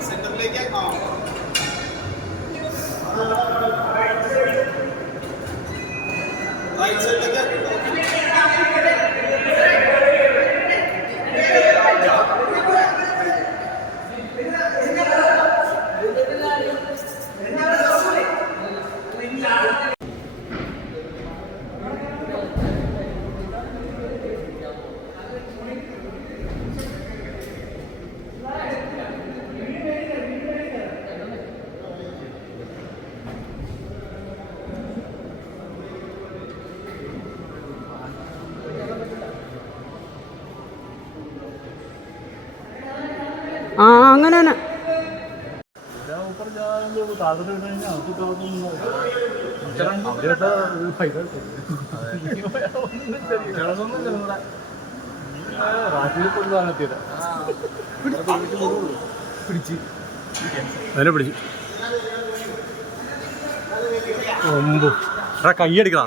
Center लेके आओ right side থেকে ആ അങ്ങനെ തന്നെ. അതിനെ പിടിച്ചു. ഒമ്പു. എടാ കൈയടിക്കടാ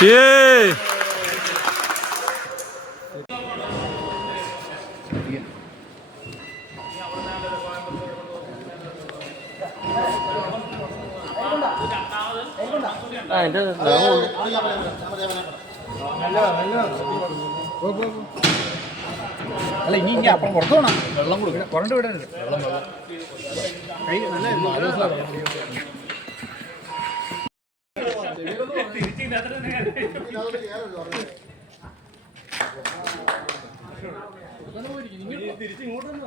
ഏ അല്ല ഇനി ഇനി അപ്പം പുറത്തു പോകണം വെള്ളം കൊടുക്കണം പുറണ്ട് വിടരുത് വെള്ളം കൈ നല്ല തിരിച്ചിങ്ങോട്ടൊന്നും